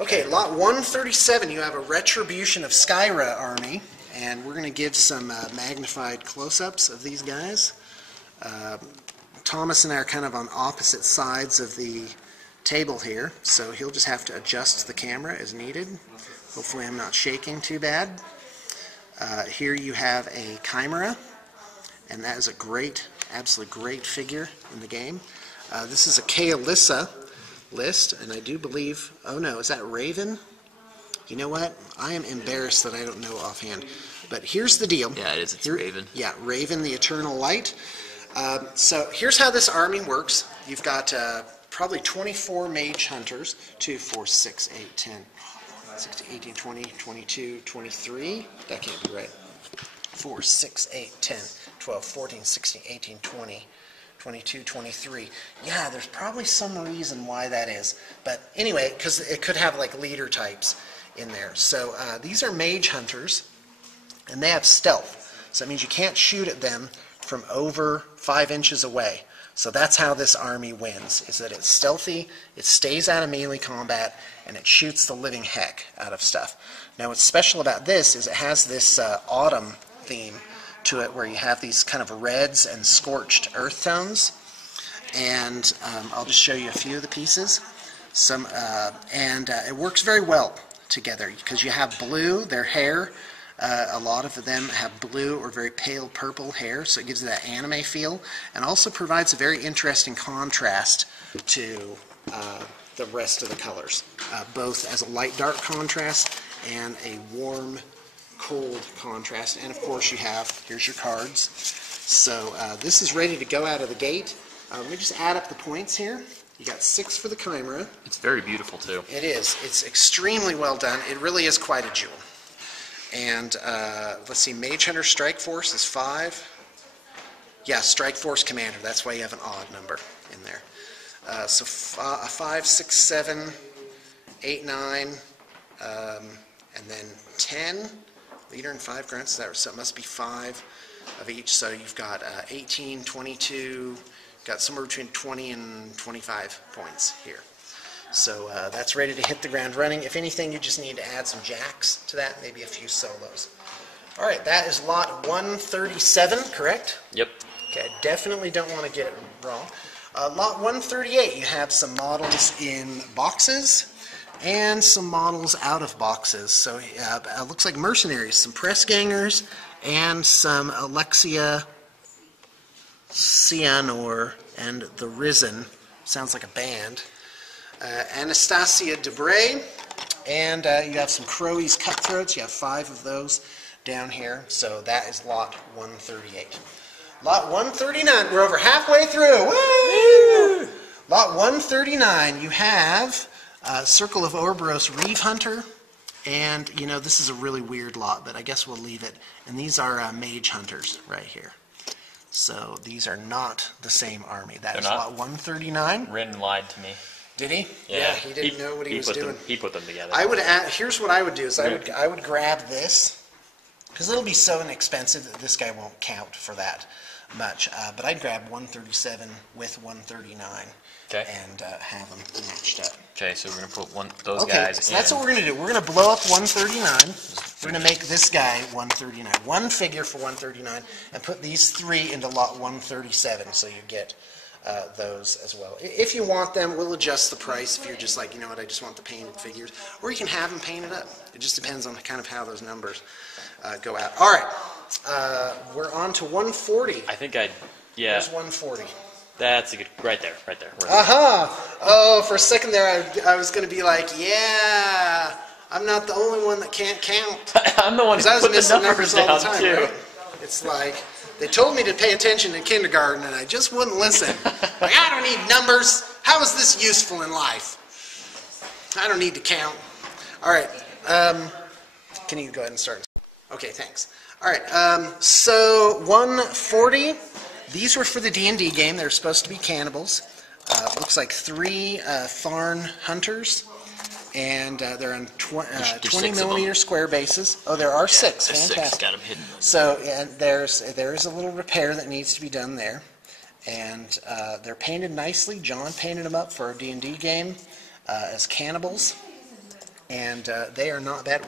Okay, lot 137, you have a Retribution of Skyra army, and we're going to give some magnified close-ups of these guys. Thomas and I are kind of on opposite sides of the table here, so he'll just have to adjust the camera as needed. Hopefully I'm not shaking too bad. Here you have a Chimera, and that is a great, absolutely great figure in the game. This is a Kaelissa list, and I do believe, oh no, is that Raven? You know what? I am embarrassed that I don't know offhand. But here's the deal. Yeah, it is. It's Raven. Yeah, Raven, the Eternal Light. So here's how this army works. You've got probably 24 mage hunters. 2, 4, 6, 8, 10, 16, 18, 20, 22, 23. That can't be right. 4, 6, 8, 10, 12, 14, 16, 18, 20. 22, 23. Yeah, there's probably some reason why that is. But anyway, because it could have like leader types in there. So these are mage hunters, and they have stealth. So that means you can't shoot at them from over 5 inches away. So that's how this army wins, is that it's stealthy, it stays out of melee combat, and it shoots the living heck out of stuff. Now what's special about this is it has this autumn theme to it, where you have these kind of reds and scorched earth tones, and I'll just show you a few of the pieces. It works very well together because you have blue. Their hair, a lot of them have blue or very pale purple hair, so it gives it that anime feel, and also provides a very interesting contrast to the rest of the colors, both as a light-dark contrast and a warm cold contrast. And of course you have, here's your cards. So this is ready to go out of the gate. Let me just add up the points here. You got 6 for the Chimera. It's very beautiful too. It is. It's extremely well done. It really is quite a jewel. And let's see, Mage Hunter Strike Force is 5. Yeah, Strike Force Commander. That's why you have an odd number in there. So 5, 6, 7, 8, 9, and then 10. Leader and 5 grunts, so it must be 5 of each. So you've got 18, 22, got somewhere between 20 and 25 points here. So that's ready to hit the ground running. If anything, you just need to add some jacks to that, maybe a few solos. All right, that is lot 137, correct? Yep. Okay, I definitely don't want to get it wrong. Lot 138, you have some models in boxes and some models out of boxes. So it looks like mercenaries, some press gangers, and some Alexia Cygnar and the Risen. Sounds like a band. Anastasia Debray, and you have some Crowy's Cutthroats. You have 5 of those down here. So that is lot 138. Lot 139, we're over halfway through. Woo! Lot 139, you have Circle of Orboros Reeve Hunter, and you know, this is a really weird lot, but I guess we'll leave it. And these are Mage Hunters right here. So these are not the same army. That is lot 139. Rin lied to me. Did he? Yeah, he didn't know what he was doing. He put them together. I would add, here's what I would do, is I would grab this, because it'll be so inexpensive that this guy won't count for that much. But I'd grab 137 with 139. Okay. And have them matched up. Okay, so we're going to put those guys in. So that's what we're going to do. We're going to blow up 139. We're going to make this guy 139. One figure for 139, and put these 3 into lot 137, so you get those as well. If you want them, we'll adjust the price if you're just like, you know what, I just want the painted figures. Or you can have them painted up. It just depends on kind of how those numbers go out. All right, we're on to 140. I think yeah. There's 140. That's a good, right there. Oh, for a second there, I was going to be like, yeah, I'm not the only one that can't count. I'm the one who put the numbers down, all the time, too. Right? It's like, they told me to pay attention in kindergarten, and I just wouldn't listen. Like, I don't need numbers. How is this useful in life? I don't need to count. All right. Can you go ahead and start? Okay, thanks. All right. So 140. These were for the D&D game. They're supposed to be cannibals. Looks like 3 thorn hunters, and they're on 20 millimeter square bases. Oh, there are 6. Fantastic. 6. Got them hidden. So there is a little repair that needs to be done there, and they're painted nicely. John painted them up for our D&D game as cannibals. and they are not bad.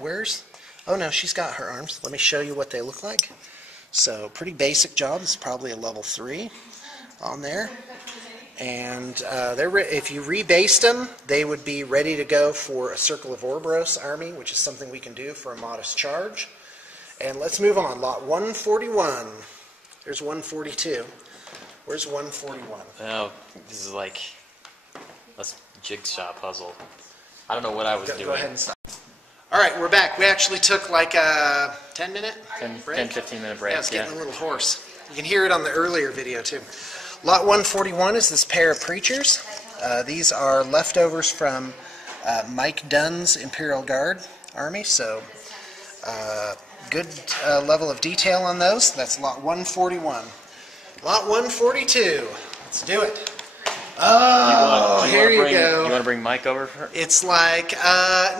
Oh no, she's got her arms. Let me show you what they look like. So pretty basic job. It's probably a level 3 on there. And if you rebased them, they would be ready to go for a Circle of Orboros army, which is something we can do for a modest charge. And let's move on. Lot 141. There's 142. Where's 141? Oh, this is like a jigsaw puzzle. I don't know what I was doing. Go ahead and stop. All right, we're back. We actually took like a 10-minute break. 10-15 minute break. Yeah, it's getting a little hoarse. You can hear it on the earlier video too. Lot 141 is this pair of preachers. These are leftovers from Mike Dunn's Imperial Guard army, so good level of detail on those. That's lot 141. Lot 142. Let's do it. Oh, here you go. You want to bring Mike over for? It's like,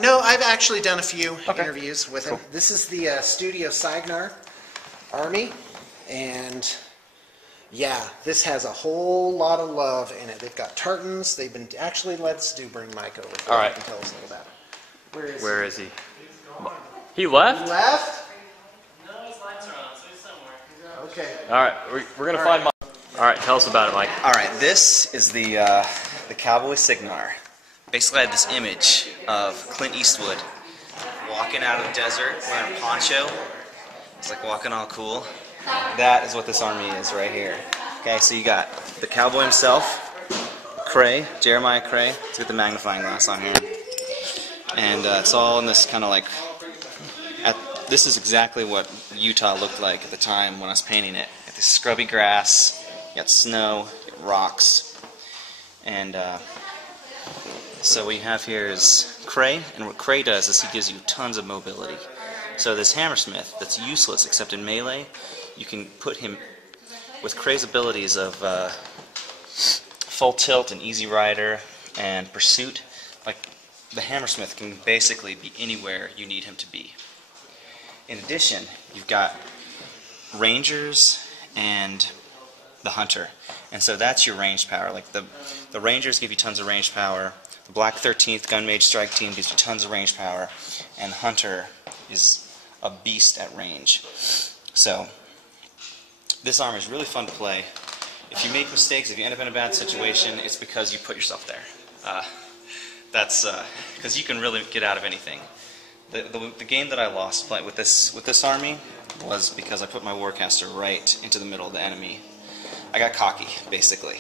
no, I've actually done a few interviews with him. This is the Studio Cygnar army, and yeah, this has a whole lot of love in it. They've got tartans. They've been actually. Let's bring Mike over. All right. And tell us a little about it. Where is he? He left? He left? No, his lights are on, so he's somewhere. Okay. All right, we're gonna find Mike. All right, tell us about it, Mike. All right, this is the cowboy Cygnar. Basically, I had this image of Clint Eastwood walking out of the desert wearing a poncho. It's like walking all cool. That is what this army is right here. Okay, so you got the cowboy himself, Cray, Jeremiah Cray. Let's get the magnifying glass on here. And it's all in this kind of like, this is exactly what Utah looked like at the time when I was painting it. Got this scrubby grass, you got snow, you got rocks, and so what you have here is Cray, and what Cray does is he gives you tons of mobility. So this hammersmith that's useless except in melee, you can put him with Cray's abilities of full tilt and easy rider and pursuit. Like the hammersmith can basically be anywhere you need him to be. In addition, you've got rangers and the hunter, and so that's your ranged power. Like the rangers give you tons of ranged power. The Black 13th Gun Mage Strike Team gives you tons of range power, and the hunter is a beast at range. So this armor is really fun to play. If you make mistakes, if you end up in a bad situation, it's because you put yourself there. That's because you can really get out of anything. The game that I lost playing with this army was because I put my warcaster right into the middle of the enemy. I got cocky, basically.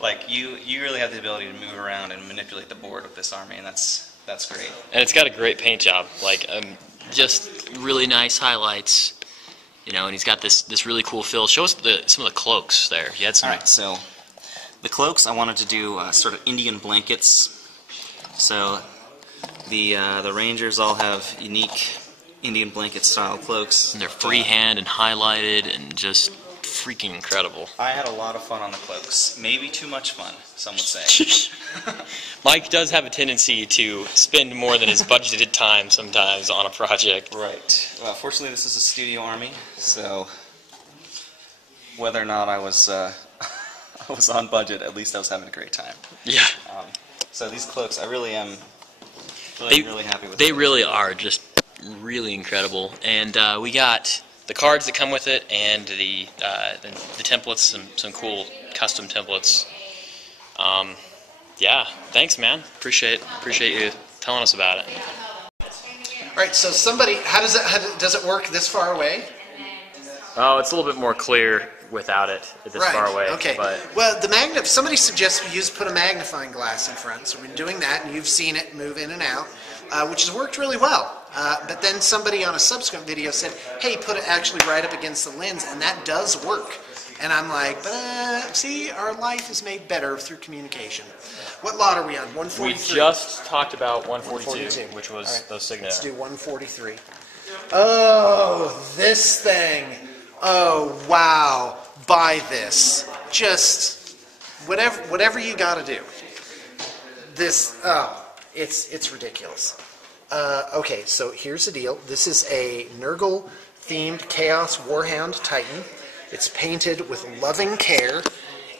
Like you really have the ability to move around and manipulate the board with this army, and that's great. And it's got a great paint job, like just really nice highlights, you know. And he's got this really cool fill. Show us some of the cloaks there. You had some. All right, so the cloaks I wanted to do sort of Indian blankets. So the Rangers all have unique Indian blanket style cloaks. And they're freehand and highlighted and just freaking incredible. I had a lot of fun on the cloaks. Maybe too much fun, some would say. Mike does have a tendency to spend more than his budgeted time sometimes on a project. Right. Well, fortunately, this is a studio army, so whether or not I was I was on budget, at least I was having a great time. Yeah. So these cloaks, I really am really happy with. They really are just really incredible, and we got the cards that come with it, and the templates, some cool custom templates. Yeah, thanks, man. Appreciate you telling us about it. All right, so how does it work this far away? Oh, it's a little bit more clear without it this far away. Okay. But well, somebody suggests we put a magnifying glass in front, so we've been doing that, and you've seen it move in and out, which has worked really well. But then somebody on a subsequent video said, "Hey, put it actually right up against the lens," and that does work. And I'm like, but see, our life is made better through communication. What lot are we on? 143. we just talked about 142, which was All right, those Cygnar. Let's do 143. Oh, this thing. Oh, wow. Buy this. Just whatever you got to do. This, it's ridiculous. Okay, so here's the deal. This is a Nurgle themed Chaos Warhound Titan. It's painted with loving care,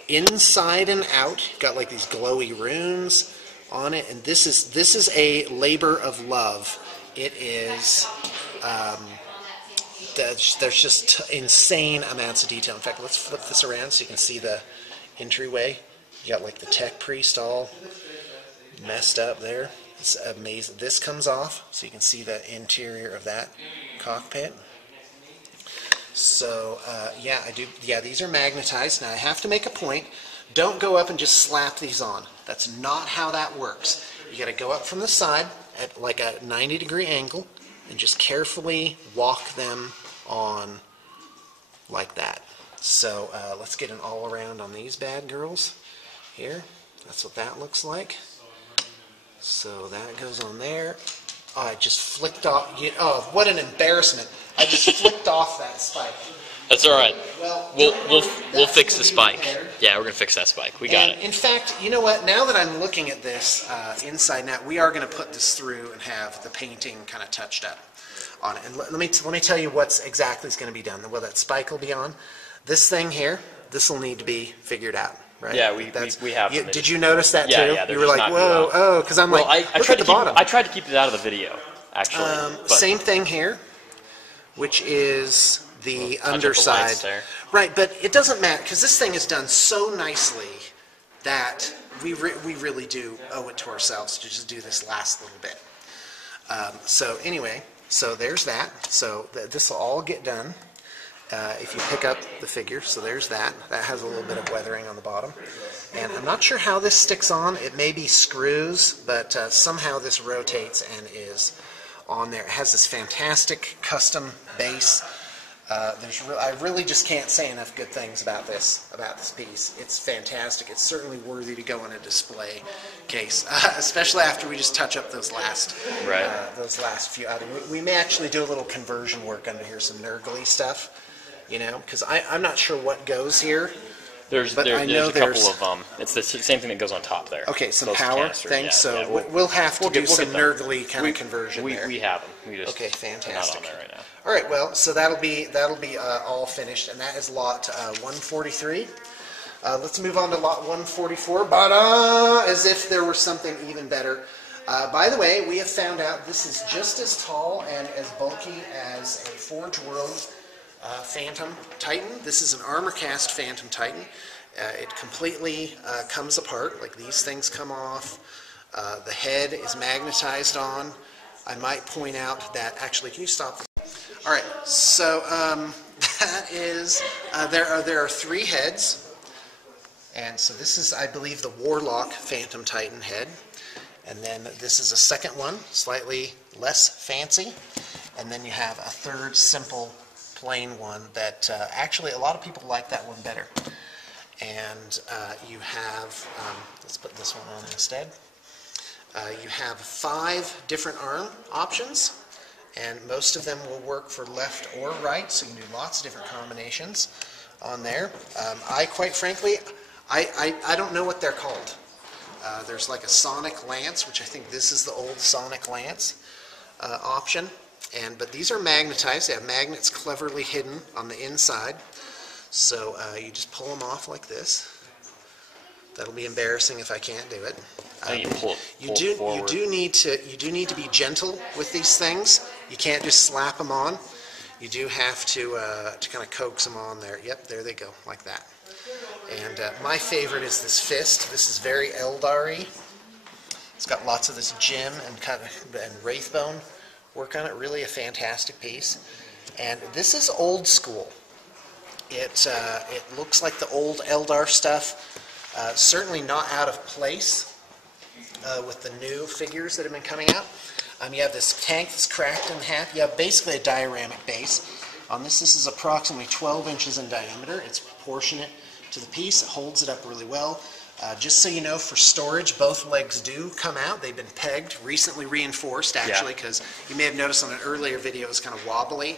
inside and out. You've got like these glowy runes on it, and this is a labor of love. It is. There's just insane amounts of detail. In fact, let's flip this around so you can see the entryway. You got like the tech priest all messed up there. It's amazing. This comes off so you can see the interior of that cockpit. So yeah, I do. Yeah, these are magnetized. Now I have to make a point. Don't go up and just slap these on. That's not how that works. You got to go up from the side at like a 90-degree angle and just carefully walk them on like that. So let's get an all around on these bad girls here. That's what that looks like. So that goes on there. Oh, I just flicked off. Oh, what an embarrassment! I just flicked off that spike. That's all right. Well, We'll fix the spike. Yeah, we're gonna fix that spike. We got it. In fact, you know what? Now that I'm looking at this inside now, we are going to put this through and have the painting kind of touched up on it. And let me tell you what's exactly is going to be done. Well, that spike will be on. This thing here, this will need to be figured out. Right? Yeah, we have. Did you notice that yeah, too? Yeah, you were like, whoa, oh, because I'm like, look at the bottom. I tried to keep it out of the video, actually. Same thing here, which is the underside. There. Right, but it doesn't matter because this thing is done so nicely that we really do owe it to ourselves to just do this last little bit. So anyway, so there's that. So this will all get done. If you pick up the figure, so there's that. That has a little bit of weathering on the bottom. And I'm not sure how this sticks on. It may be screws, but somehow this rotates and is on there. It has this fantastic custom base. I really just can't say enough good things about this piece. It's fantastic. It's certainly worthy to go in a display case, especially after we just touch up those last few items. We may actually do a little conversion work under here, some Nurgle stuff. You know, because I'm not sure what goes here. There's a couple of them. It's the same thing that goes on top there. Okay, some those power canisters, things. yeah, so yeah, we'll have to do some Nurgle kind of conversion we, there. We have them. We just okay, fantastic. Not on there right now. All right, well, so that'll be all finished, and that is lot 143. Let's move on to lot 144. As if there were something even better. By the way, we have found out this is just as tall and as bulky as a Forge World Phantom Titan. This is an armor cast Phantom Titan. It completely comes apart, like these things come off. The head is magnetized on. I might point out that, actually, can you stop this? All right, so that is, there are 3 heads. And so this is, I believe, the Warlock Phantom Titan head. And then this is a second one, slightly less fancy. And then you have a third simple plain one that actually a lot of people like that one better. And you have, let's put this one on instead. You have 5 different arm options, and most of them will work for left or right, so you can do lots of different combinations on there. Quite frankly, I don't know what they're called. There's like a Sonic Lance, which I think this is the old Sonic Lance option. But these are magnetized. They have magnets cleverly hidden on the inside. So you just pull them off like this. That'll be embarrassing if I can't do it. You do need to be gentle with these things. You can't just slap them on. You do have to kind of coax them on there. Yep, there they go, like that. And my favorite is this fist. This is very Eldar-y. It's got lots of this gem and Wraithbone work on it. Really a fantastic piece. And this is old school. It looks like the old Eldar stuff. Certainly not out of place with the new figures that have been coming out. You have this tank that's cracked in half. You have basically a dioramic base. On this is approximately 12 inches in diameter. It's proportionate to the piece. It holds it up really well. Just so you know, for storage, both legs do come out. They've been pegged, recently reinforced, actually, because you may have noticed on an earlier video it was kind of wobbly.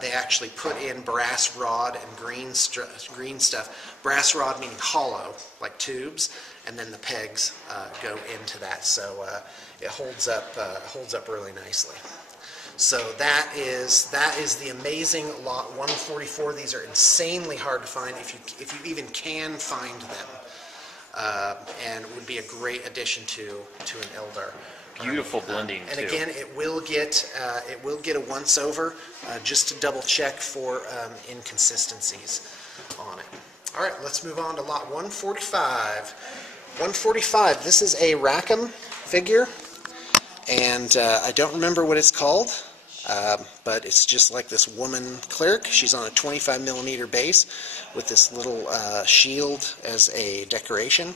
They actually put in brass rod and green stuff. Brass rod meaning hollow, like tubes, and then the pegs go into that. So it holds up really nicely. So that is the amazing lot 144. These are insanely hard to find if you even can find them. and would be a great addition to an Eldar. Beautiful blending, and too. again, it will get a once over just to double check for inconsistencies on it. All right, let's move on to lot 145. 145. This is a Rackham figure, and I don't remember what it's called, but it's just like this woman cleric. She's on a 25mm base with this little shield as a decoration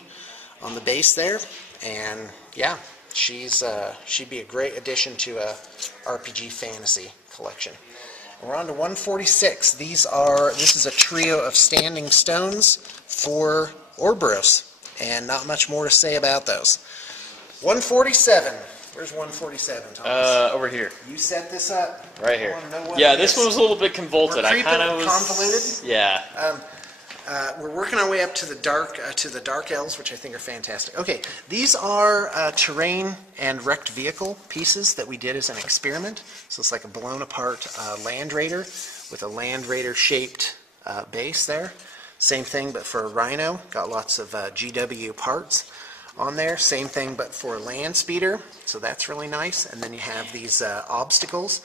on the base there, and yeah. She'd be a great addition to a RPG fantasy collection. And we're on to 146. This is a trio of standing stones for Orboros, and not much more to say about those. 147. Where's 147, Thomas? Over here. You set this up. Right here. I wanna know what Yeah, it this is. one was a little bit convoluted. We're I kind of was convoluted. Yeah. We're working our way up to the dark elves, which I think are fantastic. Okay, these are terrain and wrecked vehicle pieces that we did as an experiment. So it's like a blown apart Land Raider with a Land Raider shaped base there. Same thing, but for a Rhino. Got lots of GW parts on there. Same thing, but for a Land Speeder. So that's really nice. And then you have these obstacles,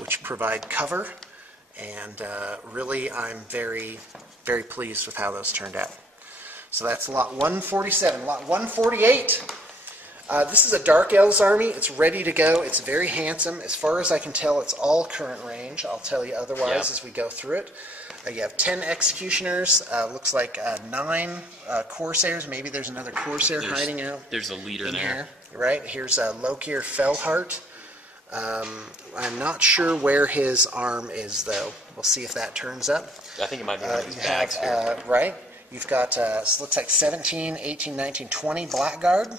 which provide cover. And really, I'm very, very pleased with how those turned out. So that's lot 147. Lot 148. This is a Dark Elves army. It's ready to go. It's very handsome. As far as I can tell, it's all current range. I'll tell you otherwise as we go through it. You have 10 Executioners. Looks like 9 Corsairs. Maybe there's another Corsair hiding out. There's a leader in there. here. Right. Here's Lokir Fellheart. I'm not sure where his arm is, though. We'll see if that turns up. I think it might be one of these bags have, here. right, you've got, looks like 17, 18, 19, 20 Blackguard.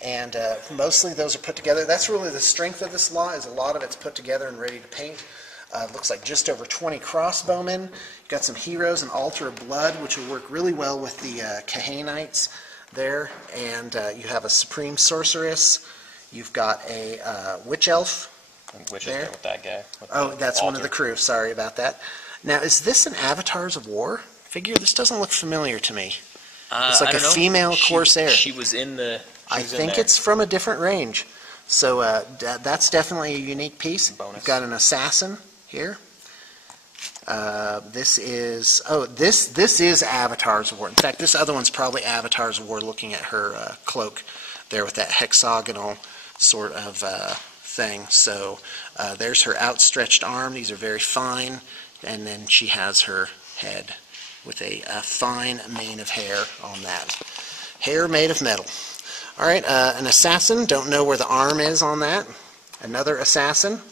And mostly those are put together. That's really the strength of this lot, is a lot of it's put together and ready to paint. Looks like just over 20 crossbowmen. You've got some heroes, an Altar of Blood, which will work really well with the Kahanites there. And you have a Supreme Sorceress. You've got a Witch Elf. Which there. is there with that guy? With Oh, the that's one of altar. the crew. Sorry about that. Now, is this an Avatars of War figure? This doesn't look familiar to me. It's like I a don't know. female Corsair. She was in the. I think it's from a different range. So that's definitely a unique piece. Bonus. You've got an assassin here. This is Avatars of War. In fact, this other one's probably Avatars of War, looking at her cloak there with that hexagonal sort of thing. So there's her outstretched arm. These are very fine. And then she has her head with a fine mane of hair on that. Hair made of metal. All right, an assassin. Don't know where the arm is on that. Another assassin.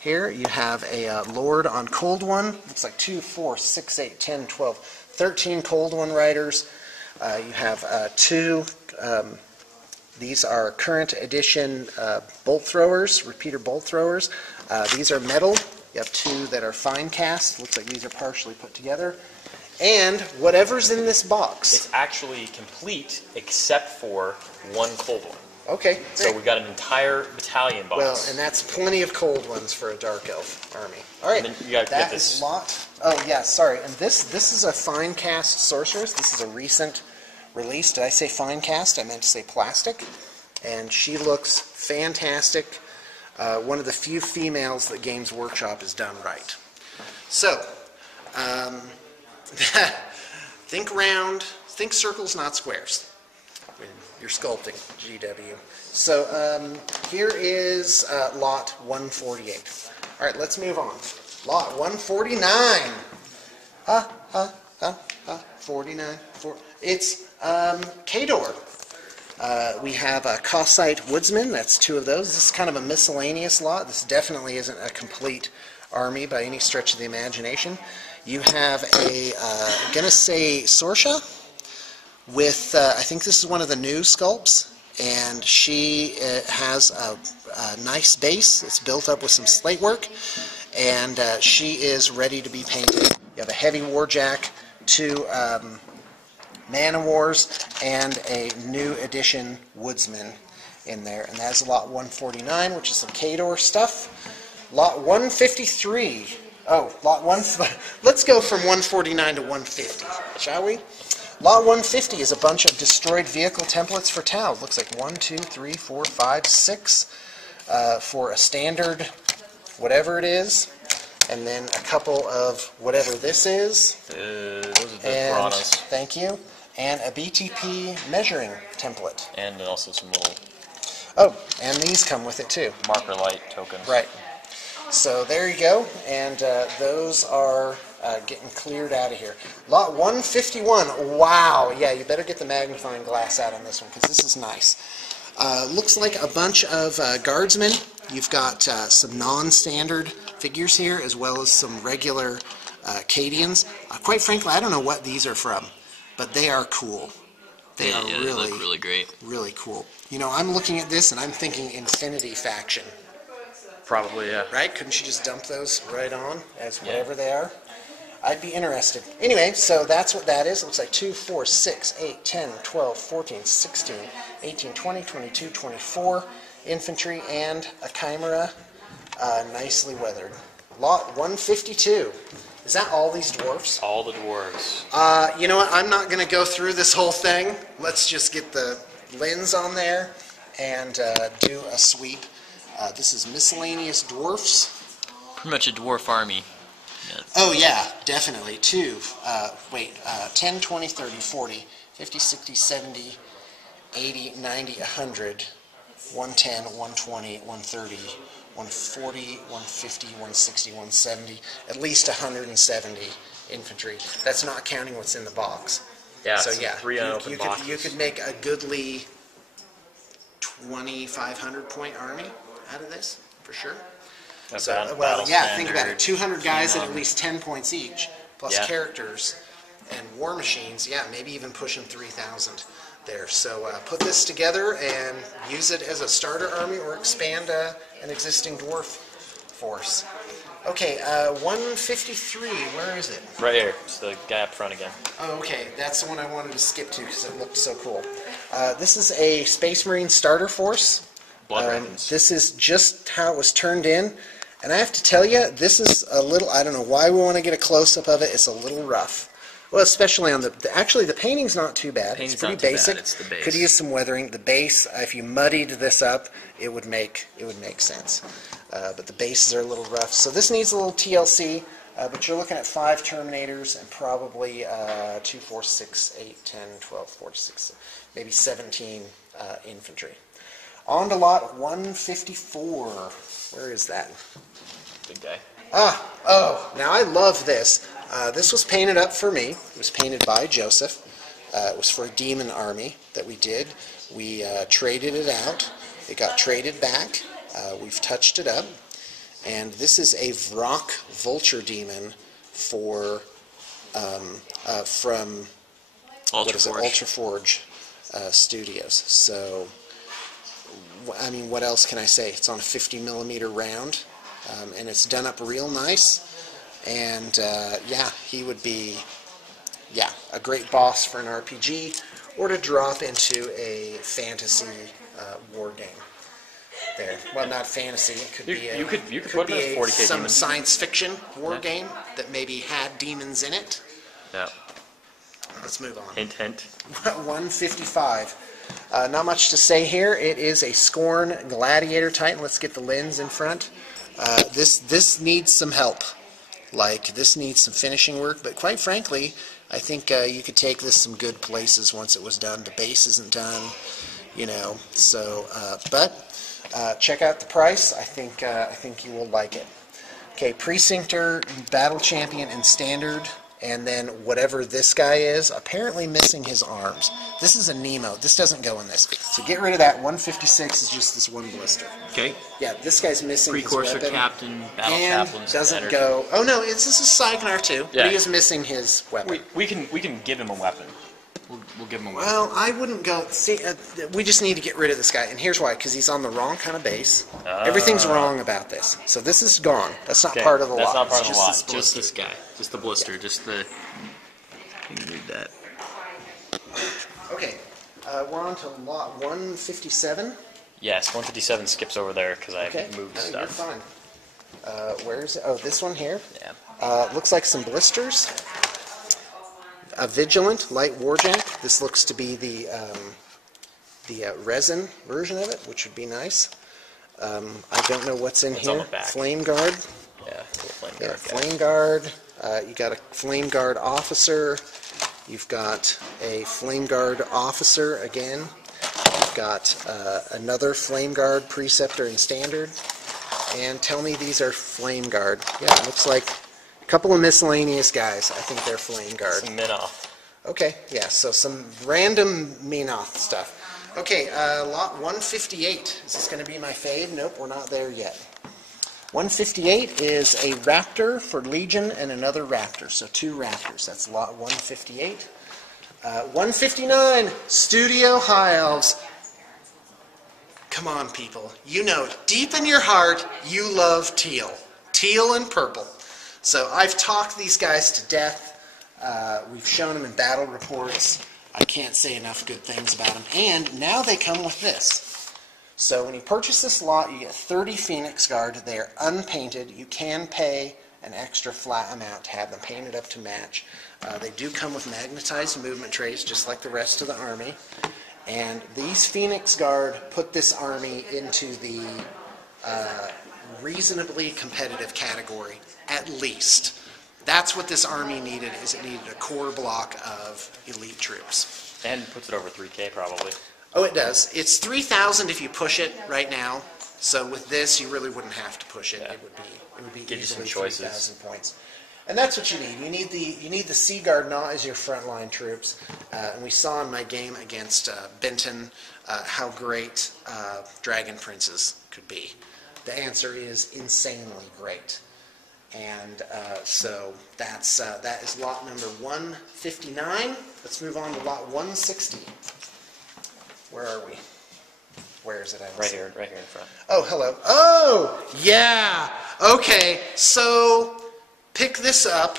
Here you have a Lord on Cold One. Looks like 2, 4, 6, 8, 10, 12, 13 Cold One riders. You have 2... these are current edition bolt throwers, repeater bolt throwers. These are metal. You have 2 that are fine cast. Looks like these are partially put together. And whatever's in this box. It's actually complete except for one cold one. Okay. So great. we've got an entire battalion box. Well, and that's plenty of cold ones for a Dark Elf army. All right. And then you gotta get that this- is lot. Oh yeah, sorry. And this is a fine cast sorceress. This is a recent release. Did I say fine cast? I meant to say plastic. And she looks fantastic. One of the few females that Games Workshop has done right. So, think round, think circles, not squares, when you're sculpting GW. So here is lot 148. All right, let's move on. Lot 149. 49. It's Khador. We have a Cossite Woodsman. That's 2 of those. This is kind of a miscellaneous lot. This definitely isn't a complete army by any stretch of the imagination. You have a, I'm going to say Sorsha with, I think this is one of the new sculpts, and she has a nice base. It's built up with some slate work, and she is ready to be painted. You have a heavy warjack, 2 Man o' Wars, and a new edition Woodsman in there. And that's lot 149, which is some Khador stuff. Lot 153. Oh, lot 1... Let's go from 149 to 150, shall we? Lot 150 is a bunch of destroyed vehicle templates for Tau. Looks like 1, 2, 3, 4, 5, 6 for a standard whatever it is. And then a couple of whatever this is. Those are the And piranhas. thank you. And a BTP measuring template. And also some little Oh, and these come with it too. marker light tokens. Right. So there you go. And those are getting cleared out of here. Lot 151. Wow. Yeah, you better get the magnifying glass out on this one because this is nice. Looks like a bunch of Guardsmen. You've got some non-standard figures here as well as some regular Cadians. Quite frankly, I don't know what these are from, but they are cool. They are They really, look really great. really cool. You know, I'm looking at this and I'm thinking Infinity Faction. Probably, yeah. Right? Couldn't you just dump those right on as whatever they are? I'd be interested. Anyway, so that's what that is. It looks like 2, 4, 6, 8, 10, 12, 14, 16, 18, 20, 22, 24 infantry and a chimera, nicely weathered. Lot 152. Is that all these dwarfs? All the dwarves. You know what? I'm not going to go through this whole thing. Let's just get the lens on there and do a sweep. This is Miscellaneous Dwarfs. Pretty much a dwarf army. Oh yeah, definitely. 10, 20, 30, 40, 50, 60, 70, 80, 90, 100, 110, 120, 130, 140, 150, 160, 170, at least 170 infantry. That's not counting what's in the box. Yeah, So so yeah, 3 unopened boxes. you could make a goodly 2,500 point army out of this, for sure. So, well, yeah, think about it. 200 guys at least 10 points each, plus Yeah. characters and war machines. Yeah, maybe even pushing 3,000 there. So put this together and use it as a starter army or expand an existing dwarf force. Okay, 153. Where is it? Right here. It's the guy up front again. Oh, okay. That's the one I wanted to skip to because it looked so cool. This is a Space Marine starter force. Blood Ravens. This is just how it was turned in. And I have to tell you, this is a little, I don't know why we want to get a close-up of it. It's a little rough. Well, especially on actually the painting's not too bad. Painting's it's pretty not too bad. basic. It's the base. Could use some weathering. The base, if you muddied this up, it would make sense. But the bases are a little rough. So this needs a little TLC, but you're looking at 5 Terminators and probably 2, 4, 6, 8, 10, 12, 46, maybe 17 infantry. On to lot 154. Where is that? Big guy. Now I love this. This was painted up for me. It was painted by Joseph. It was for a demon army that we did. We traded it out. It got traded back. We've touched it up. And this is a Vrock vulture demon for from Ultraforge Studios. So, I mean, what else can I say? It's on a 50 millimeter round. And it's done up real nice, and yeah, he would be, a great boss for an RPG, or to drop into a fantasy war game. There, well, not fantasy. It could be you could put be it as 40K some demon. science fiction war game that maybe had demons in it. Yeah. Let's move on. Hint, hint. 155. Not much to say here. It is a Scorn Gladiator Titan. Let's get the lens in front. This needs some help. Like, this needs some finishing work, but quite frankly, I think you could take this some good places once it was done. The base isn't done, you know, so, but check out the price. I think you will like it. Okay, Precinctor, Battle Champion, and Standard, and then whatever this guy is, apparently missing his arms. This is a Nemo. This doesn't go in this. So get rid of that. 156 is just this one blister. Okay. Yeah, this guy's missing his Precursor weapon. Captain, Battle And Chaplain, doesn't Standard. go... Oh no, this is Cygnar too, Yeah. but he is missing his weapon. We can give him a weapon. We'll give him a weapon. Well, I wouldn't go... See, we just need to get rid of this guy, and here's why. Because he's on the wrong kind of base. Everything's wrong about this. So this is gone. That's not part of the lot. That's not part It's of the just lot. this Just blister. this guy. Just the blister. Just the... You can read that. Okay, we're on to lot 157. Yes, 157 skips over there because I Okay, moved no, you're stuff. fine. Where's it? Oh, this one here. Yeah. Looks like some blisters. A Vigilant Light Warjack. This looks to be the resin version of it, which would be nice. I don't know what's in It's here. on the back. Flame Guard. Yeah, little flame Yeah, guard guy. Flame Guard. You got a Flame Guard officer. You've got a Flame Guard officer again. You've got another Flame Guard preceptor in standard. And tell me these are Flame Guard. Yeah, it looks like a couple of miscellaneous guys. I think they're Flame Guard. Some Minoth. Okay, yeah, so some random Minoth stuff. Okay, lot 158. Is this going to be my fave? Nope, we're not there yet. 158 is a raptor for Legion and another raptor, so 2 raptors. That's lot 158. 159, Studio High Elves. Come on, people. You know, deep in your heart, you love teal. Teal and purple. So I've talked these guys to death. We've shown them in battle reports. I can't say enough good things about them. And now they come with this. So when you purchase this lot, you get 30 Phoenix Guard. They are unpainted. You can pay an extra flat amount to have them painted up to match. They do come with magnetized movement trays, just like the rest of the army. And these Phoenix Guard put this army into the reasonably competitive category, at least. That's what this army needed, is it needed a core block of elite troops. And puts it over 3K probably. Oh, it does. It's 3,000 if you push it right now. So with this, you really wouldn't have to push it. Yeah. It would be Give you some easily choices. 3,000 points. And that's what you need. You need the Sea Guard not as your frontline troops. And we saw in my game against Benton how great Dragon Princes could be. The answer is insanely great. And so that is lot number 159. Let's move on to lot 160. Where are we? Where is it? Right here in front. Oh, hello. Oh, yeah. Okay, so pick this up.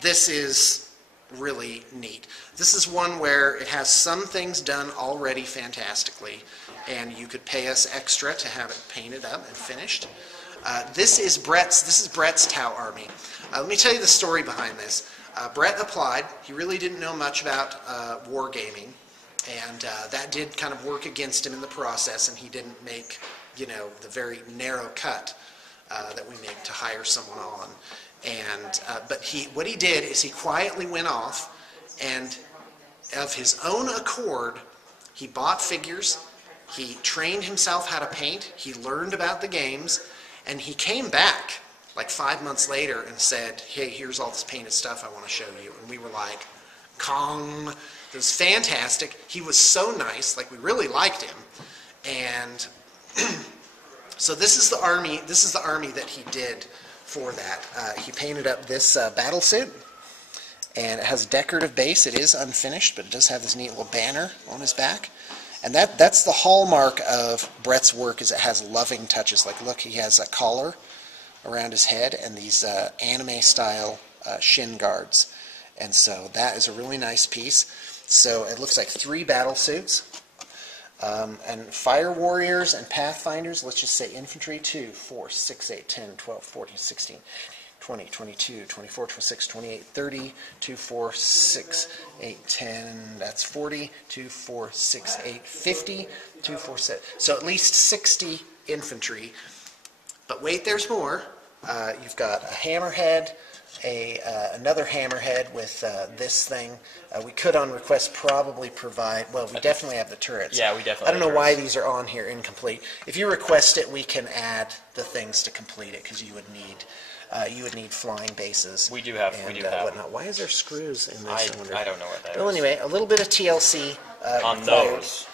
This is really neat. This is one where it has some things done already fantastically, and you could pay us extra to have it painted up and finished. This is Brett's Tau army. Let me tell you the story behind this. Brett applied. He really didn't know much about wargaming, and that did kind of work against him in the process, and he didn't make, the very narrow cut that we make to hire someone on. And but what he did is he quietly went off, and of his own accord, he bought figures. He trained himself how to paint. He learned about the games. And he came back like 5 months later and said, hey, here's all this painted stuff I want to show you. And we were like, Kong. It was fantastic. He was so nice. Like, we really liked him. And so this is the army that he did for that. He painted up this battle suit. And it has a decorative base. It is unfinished, but it does have this neat little banner on his back. And that's the hallmark of Brett's work, is it has loving touches. Like, look, he has a collar around his head and these anime-style shin guards. And so that is a really nice piece. So it looks like 3 battle suits. And Fire Warriors and Pathfinders, let's just say infantry, 2, 4, 6, 8, 10, 12, 14, 16, 20, 22, 24, 26, 28, 30, 2, 4, 6, 8, 10, that's 40, 2, 4, 6, 8, 50, 2, 4, 6. So at least 60 infantry. But wait, there's more. You've got a hammerhead, another hammerhead with this thing. We could, on request, probably provide, well, we definitely have the turrets. Yeah, we definitely I don't know have why turrets. these are on here incomplete. If you request it, we can add the things to complete it, because you would need flying bases. We do have whatnot. Why is there screws in this? I don't know what that Well, is. anyway, a little bit of TLC On required. those.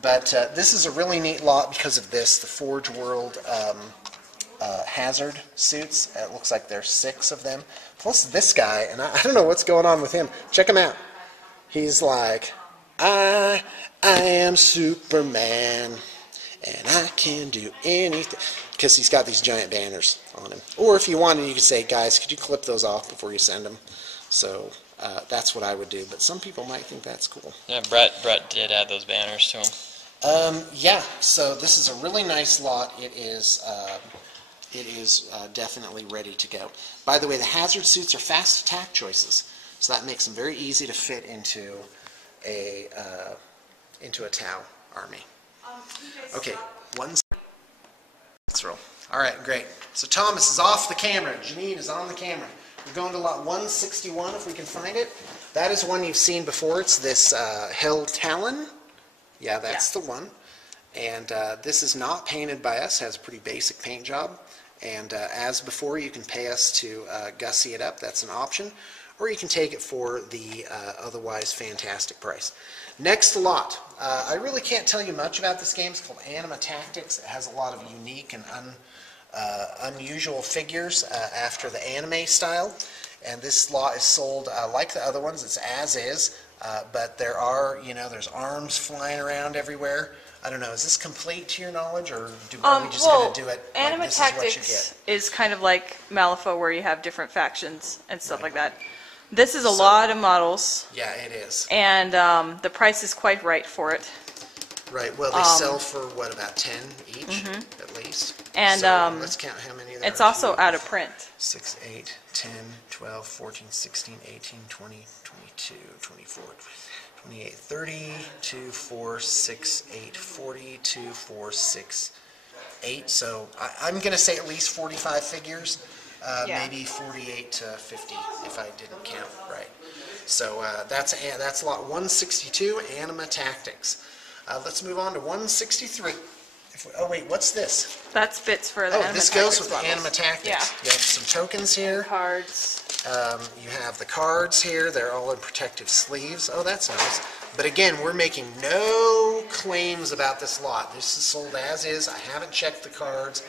But this is a really neat lot because of this, the Forge World hazard suits. It looks like there's 6 of them. Plus this guy, and I don't know what's going on with him. Check him out. He's like, I am Superman, and I can do anything. Because he's got these giant banners on him. Or if you wanted, you could say, guys, could you clip those off before you send them? So that's what I would do. But some people might think that's cool. Yeah, Brett did add those banners to him. Yeah, so this is a really nice lot. It is definitely ready to go. By the way, the hazard suits are fast attack choices. So that makes them very easy to fit into a Tau army. Okay, let's roll. All right, great. So Thomas is off the camera. Janine is on the camera. We're going to lot 161 if we can find it. That is one you've seen before. It's this Hell Talon. Yeah, that's the one. And this is not painted by us. Has a pretty basic paint job. And as before, you can pay us to gussy it up. That's an option. Or you can take it for the otherwise fantastic price. Next lot. I really can't tell you much about this game. It's called Anima Tactics. It has a lot of unique and unusual figures after the anime style. And this lot is sold like the other ones. It's as is. But there are, there's arms flying around everywhere. I don't know, is this complete to your knowledge, or are we just going to do it like Anima this is what you Tactics get? is kind of like Malifaux, where you have different factions and stuff like that. This is a lot of models. Yeah, it is. And the price is quite right for it. Right, well, they sell for, what, about 10 each, at least? And so let's count how many there it's are. also out of print. 6, 8, 10, 12, 14, 16, 18, 20, 22, 24, 28, 30, 2, 4, 6, 8, 40, 2, 4, 6, 8. So I'm going to say at least 45 figures, maybe 48 to 50 if I didn't count right. So that's lot 162, Anima Tactics. Let's move on to 163. Oh wait, what's this? That's bits for the Anima this Tactics goes with models. the Anima Tactics. Yeah. You have some tokens here. Cards. You have the cards here. They're all in protective sleeves. Oh, that's nice. But again, we're making no claims about this lot. This is sold as is. I haven't checked the cards.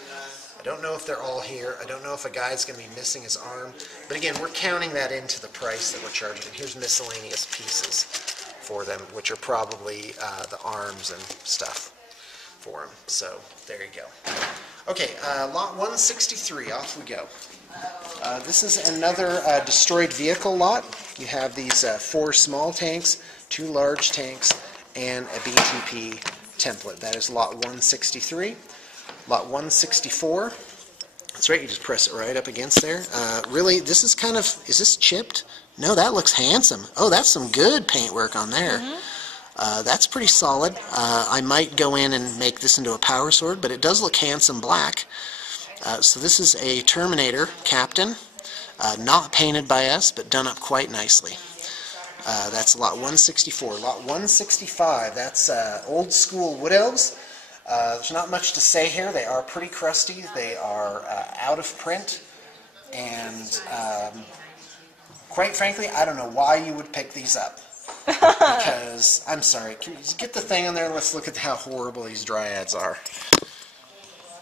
I don't know if they're all here. I don't know if a guy's going to be missing his arm. But again, we're counting that into the price that we're charging. And here's miscellaneous pieces for them, which are probably the arms and stuff for them. So there you go. Okay, lot 163, off we go. This is another destroyed vehicle lot. You have these 4 small tanks, 2 large tanks, and a BTP template. That is lot 163. Lot 164. That's right, you just press it right up against there. Really, this is kind of, is this chipped? No, that looks handsome. Oh, that's some good paintwork on there. That's pretty solid. I might go in and make this into a power sword, but it does look handsome black. So this is a Terminator Captain, not painted by us, but done up quite nicely. That's lot 164. Lot 165, that's old school Wood Elves. There's not much to say here. They are pretty crusty. They are out of print. And quite frankly, I don't know why you would pick these up. Because, I'm sorry, can you get the thing on there? Let's look at how horrible these dryads are.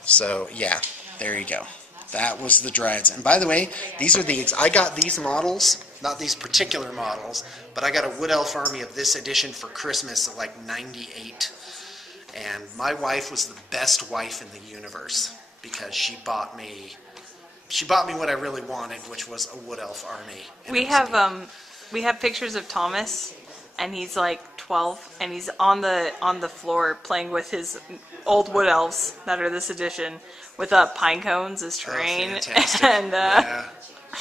So, yeah, there you go. That was the dryads. And by the way, these are the, I got these models, not these particular models, but I got a Wood Elf army of this edition for Christmas of like 98. And my wife was the best wife in the universe because she bought me what I really wanted, which was a Wood Elf army. And We have pictures of Thomas, and he's like 12, and he's on the floor playing with his old Wood Elves that are this edition with pine cones as terrain. Oh, fantastic. And yeah,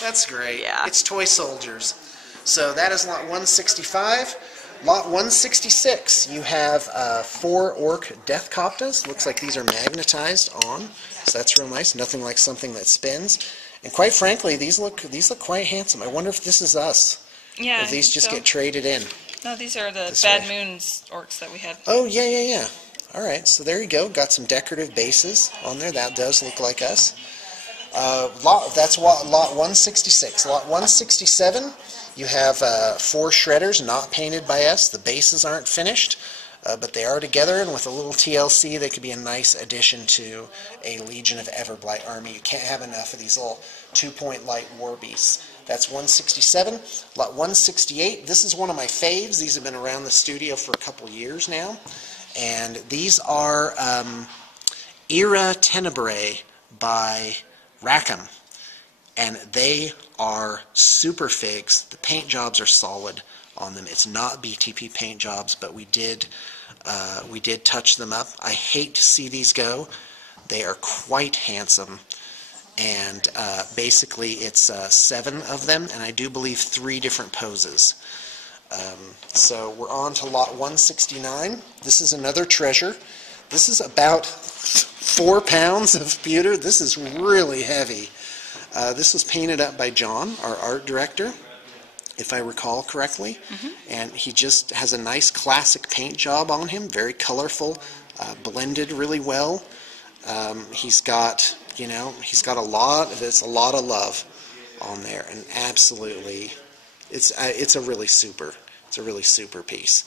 that's great. Yeah. It's toy soldiers. So that is lot 165. Lot 166, you have 4 orc death koptas. Looks like these are magnetized on, so that's real nice. Nothing like something that spins. And quite frankly, these look quite handsome. I wonder if this is us. yeah, Or these just get traded in. No, these are the This Bad way. Moons orcs that we had. Oh, yeah. All right, so there you go. Got some decorative bases on there. That does look like us. That's lot 166. Lot 167, you have 4 shredders not painted by us. The bases aren't finished, but they are together, and with a little TLC, they could be a nice addition to a Legion of Everblight army. You can't have enough of these little 2-point light war beasts. That's 167. Lot 168, this is one of my faves. These have been around the studio for a couple years now. And these are Era Tenebrae by Rackham. And they are super figs. The paint jobs are solid on them. It's not BTP paint jobs, but we did touch them up. I hate to see these go. They are quite handsome. and basically it's 7 of them, and I do believe 3 different poses. So we're on to lot 169. This is another treasure. This is about 4 pounds of pewter. This is really heavy. This was painted up by John, our art director, if I recall correctly. And he just has a nice classic paint job on him, very colorful, blended really well. He's got, you know, he's got a lot of love on there, and absolutely, it's a really super piece,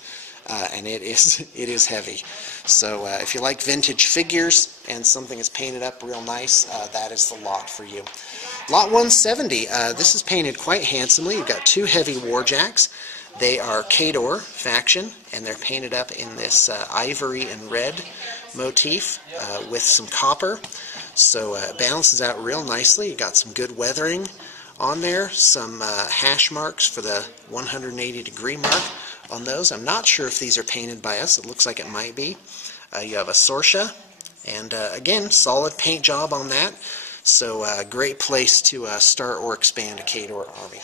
and it is heavy. So if you like vintage figures and something is painted up real nice, that is the lot for you. Lot 170. This is painted quite handsomely. You've got 2 heavy warjacks. They are Khador faction, and they're painted up in this ivory and red motif with some copper. So it balances out real nicely. You got some good weathering on there, some hash marks for the 180-degree mark on those. I'm not sure if these are painted by us. It looks like it might be. You have a Sorsha, and again, solid paint job on that. So great place to start or expand a Khador army.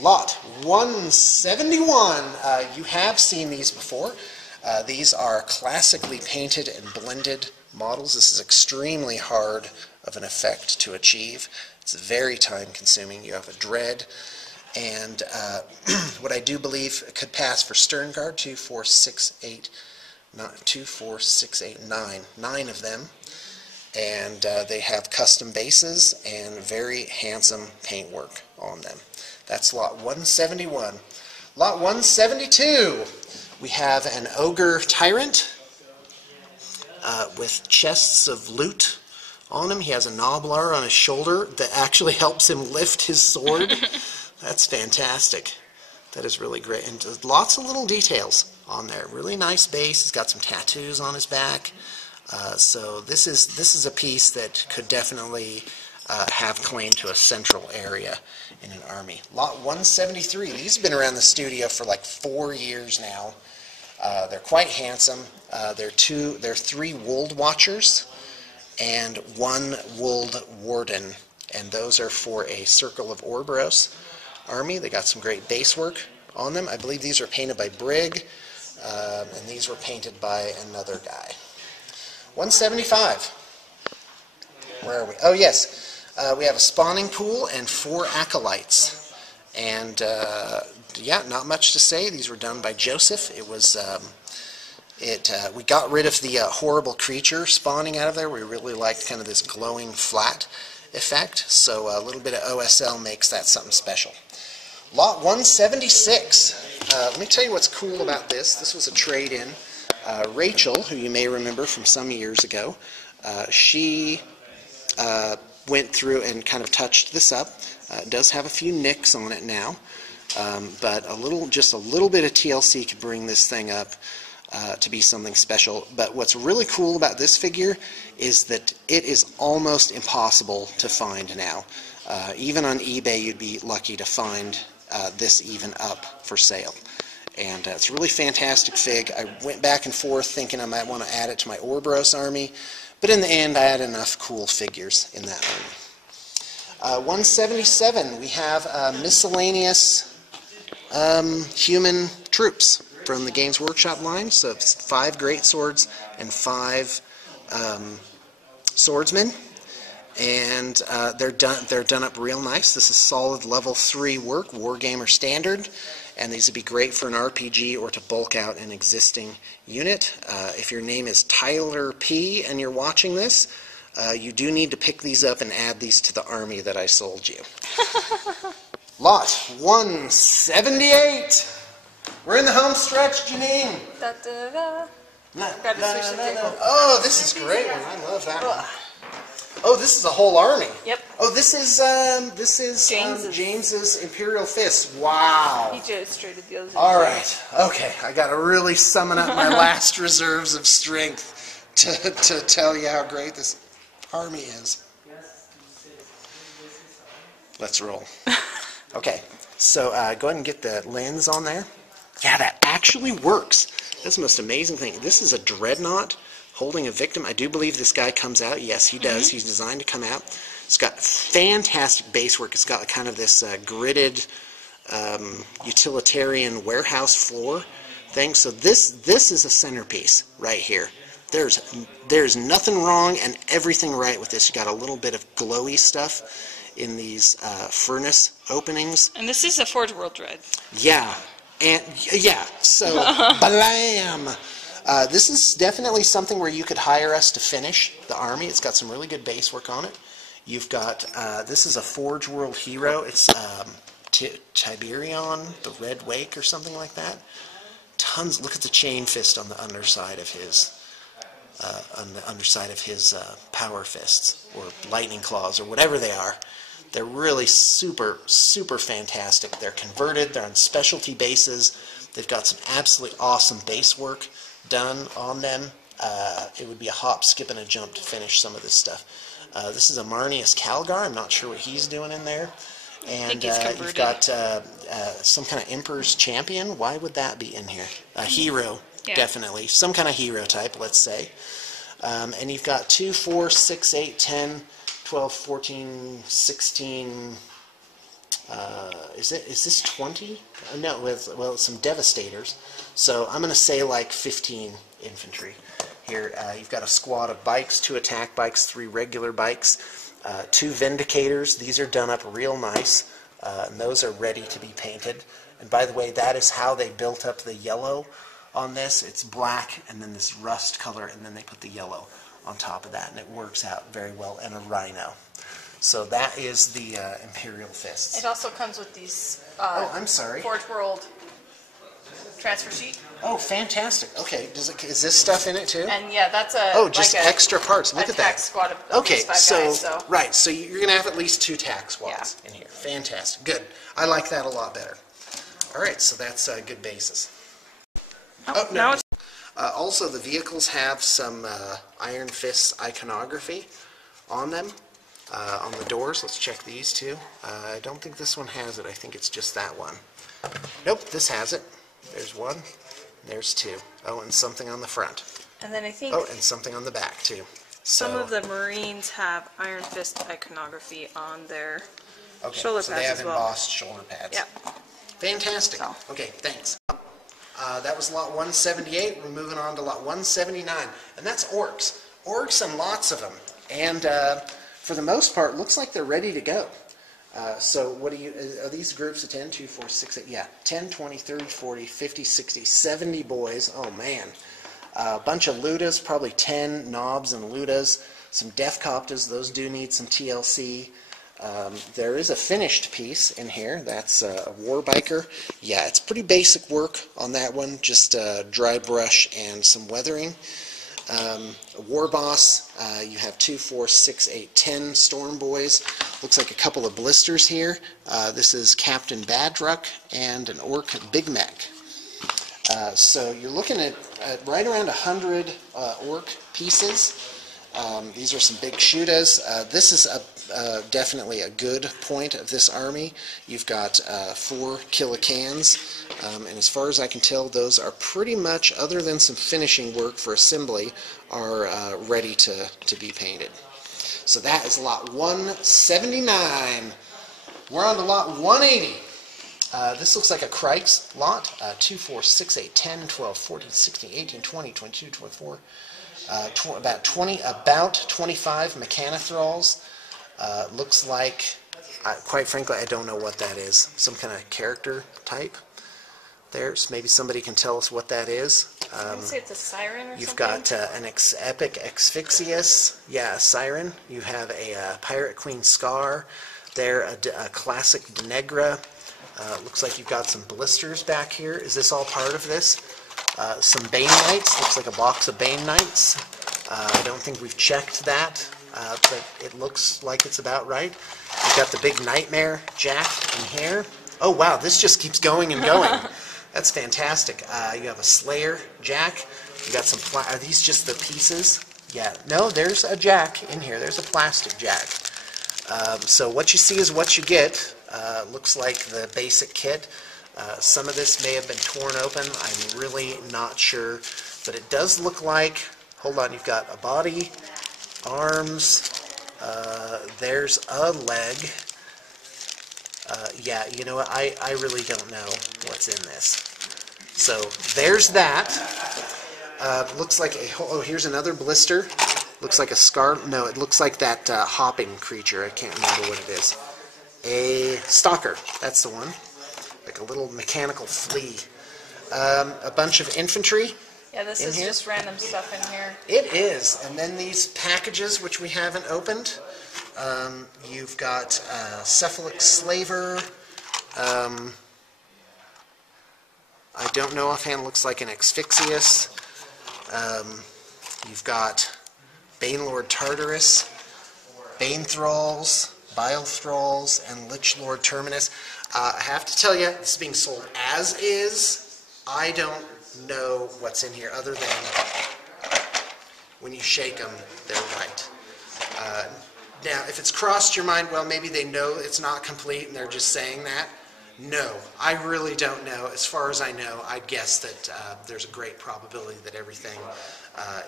Lot 171. You have seen these before. These are classically painted and blended models. This is extremely hard of an effect to achieve. It's very time consuming. You have a dread, and what I do believe could pass for Stern Guard, 2, 4, 6, 8, 9, 2, 4, 6, 8, 9. 9 of them. And they have custom bases and very handsome paintwork on them. That's lot 171. Lot 172, we have an Ogre tyrant with chests of loot on him. He has a knobbler on his shoulder that actually helps him lift his sword. That's fantastic. That is really great. And lots of little details on there. Really nice base. He's got some tattoos on his back. So this is a piece that could definitely have claim to a central area in an army. Lot 173. These have been around the studio for like 4 years now. They're quite handsome. They're 3 Wold Watchers and 1 Wold Warden, and those are for a Circle of Orboros army. They got some great base work on them. I believe these are painted by Brig, and these were painted by another guy. 175. Where are we? Oh, yes. We have a spawning pool and 4 acolytes. And, yeah, not much to say. These were done by Joseph. It was, we got rid of the horrible creature spawning out of there. We really liked kind of this glowing flat effect. So a little bit of OSL makes that something special. Lot 176. Let me tell you what's cool about this. This was a trade-in. Rachel, who you may remember from some years ago, she went through and kind of touched this up. It does have a few nicks on it now, but just a little bit of TLC could bring this thing up to be something special. But what's really cool about this figure is that it is almost impossible to find now. Even on eBay, you'd be lucky to find this even up for sale. And it's a really fantastic fig. I went back and forth thinking I might want to add it to my Orboros army, but in the end I had enough cool figures in that army. 177, we have Miscellaneous human troops from the Games Workshop line. So it's 5 great swords and 5 swordsmen. And they're done up real nice. This is solid level 3 work, Wargamer standard. And these would be great for an RPG or to bulk out an existing unit. If your name is Tyler P. and you're watching this, you do need to pick these up and add these to the army that I sold you. Lot 178. We're in the home stretch, Janine. Da, da, da. Gotta switch the table. Oh, this is a great one. I love that one. Oh, this is a whole army. Yep. Oh, this is James's Imperial Fist. Wow. He just traded the others. All right. Okay. I got to really summon up my last reserves of strength to tell you how great this army is. Let's roll. Okay. So go ahead and get the lens on there. Yeah, that actually works. That's the most amazing thing. This is a dreadnought holding a victim. I do believe this guy comes out. Yes, he does. He's designed to come out. It's got fantastic base work. It's got kind of this gridded utilitarian warehouse floor thing. So this is a centerpiece right here. There's nothing wrong and everything right with this. You got a little bit of glowy stuff in these furnace openings. And this is a Forge World Dread. Yeah, and yeah. So blam. This is definitely something where you could hire us to finish the army. It's got some really good base work on it. You've got this is a Forge World hero. It's Tiberion, the Red Wake, or something like that. Tons. Look at the chain fist on the underside of his. Power fists or lightning claws or whatever they are. They're really super, super fantastic. They're converted. They're on specialty bases. They've got some absolutely awesome base work done on them. It would be a hop, skip, and a jump to finish some of this stuff. This is a Marnius Calgar. I'm not sure what he's doing in there. And you've got some kind of Emperor's Champion. Why would that be in here? A hero. Yeah. Definitely. Some kind of hero type, let's say. And you've got 2, 4, 6, 8, 10, 12, 14, 16... is this 20? No, well, some Devastators. So I'm going to say like 15 infantry. Here, you've got a squad of bikes, 2 attack bikes, 3 regular bikes, 2 Vindicators. These are done up real nice, and those are ready to be painted. And by the way, that is how they built up the yellow on this. It's black and then this rust color, and then they put the yellow on top of that, and it works out very well. And a rhino. So that is the Imperial fists. It also comes with these oh, I'm sorry. Forge World transfer sheet. Oh, fantastic. Okay, is this stuff in it too? And yeah, that's a oh, just like extra parts. Look at that. Squad of okay, these 5 so, guys, so right, so you're going to have at least 2 tack squads in here. Fantastic. Good. I like that a lot better. All right, so that's a good basis. Oh, no. Also, the vehicles have some Iron Fist iconography on them, on the doors. Let's check these too. I don't think this one has it. I think it's just that one. Nope, this has it. There's 1. There's 2. Oh, and something on the front. And then I think oh, and something on the back too. So, some of the Marines have Iron Fist iconography on their shoulder pads so they have as well. embossed shoulder pads. Yeah. Fantastic. So. Okay, thanks. That was lot 178. We're moving on to lot 179, and that's orcs. Orcs and lots of them. And for the most part, looks like they're ready to go. So what do you, are these groups of 10, 2, 4, 6, 8, yeah, 10, 20, 30, 40, 50, 60, 70 boys. Oh man. A bunch of ludas, probably 10 knobs and ludas. Some def coptas, those do need some TLC. There is a finished piece in here. That's a war biker. Yeah, it's pretty basic work on that one. Just dry brush and some weathering. A war boss. You have 2, 4, 6, 8, 10 storm boys. Looks like a couple of blisters here. This is Captain Badruck and an orc Big Mac. So you're looking at right around 100 orc pieces. These are some big shootas. This is definitely a good point of this army. You've got 4 kilocans, and as far as I can tell, those are pretty much, other than some finishing work for assembly, are ready to be painted. So that is lot 179. We're on to lot 180. This looks like a Cryx lot. 2, 4, 6, 8, 10, 12, 14, 16, 18, 20, 22, 24. About 25 Mechanothralls. Looks like, quite frankly, I don't know what that is. Some kind of character type. There's maybe somebody can tell us what that is. I would say it's a siren or You've something. got an epic Asphyxius. Yeah, a siren. You have a Pirate Queen Scar. There, a classic Denegra. Looks like you've got some blisters back here. Is this all part of this? Some Bane Knights. Looks like a box of Bane Knights. I don't think we've checked that, but it looks like it's about right. You've got the big Nightmare Jack in here. Oh wow, this just keeps going and going. That's fantastic. You have a Slayer Jack. You got some. Are these just the pieces? Yeah. No, there's a Jack in here. There's a plastic Jack. So what you see is what you get. Looks like the basic kit. Some of this may have been torn open. I'm really not sure. But it does look like, hold on, you've got a body, arms, There's a leg. Yeah, you know what? I really don't know what's in this. So there's that. Looks like a... Oh, here's another blister. Looks like a scar... No, it looks like that hopping creature. I can't remember what it is. A stalker. That's the one. Like a little mechanical flea. A bunch of infantry. Yeah, this is here? just random stuff in here. It is. And then these packages, which we haven't opened. You've got cephalic slaver. I don't know offhand. Looks like an Asphyxius. You've got Banelord Tartarus, Bane Thralls, Bile Thralls, and Lich Lord Terminus. I have to tell you, this is being sold as is. I don't know what's in here other than when you shake them, they're right. Now, if it's crossed your mind, well, maybe they know it's not complete and they're just saying that. No, I really don't know. As far as I know, I'd guess that there's a great probability that everything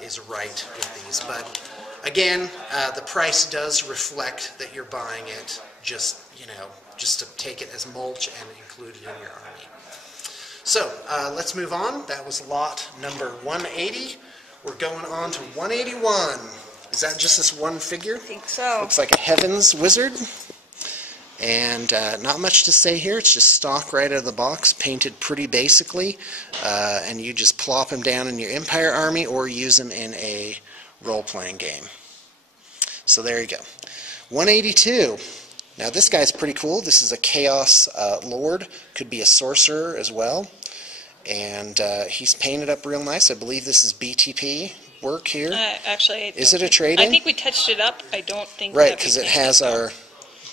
is right with these. But again, the price does reflect that you're buying it just, just to take it as mulch and include it in your army. So let's move on. That was lot number 180. We're going on to 181. Is that just this one figure? I think so. Looks like a Heavens Wizard. And not much to say here. It's just stock right out of the box, painted pretty basically. And you just plop him down in your Empire army or use him in a role-playing game. So there you go. 182. Now this guy's pretty cool. This is a Chaos Lord. Could be a sorcerer as well. And he's painted up real nice. I believe this is BTP work here. Actually, is it a trade-in? I think we touched it up. I don't think. Right, because it has our...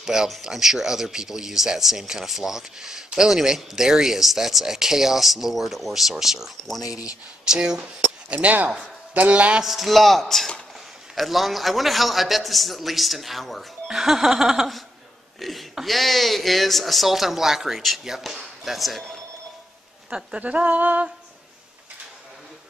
Well, I'm sure other people use that same kind of flock. Well, anyway, there he is. That's a Chaos Lord or Sorcerer. 182. And now, the last lot. I wonder how... I bet this is at least an hour. Yay, is Assault on Blackreach. Yep, that's it. Da, da, da, da.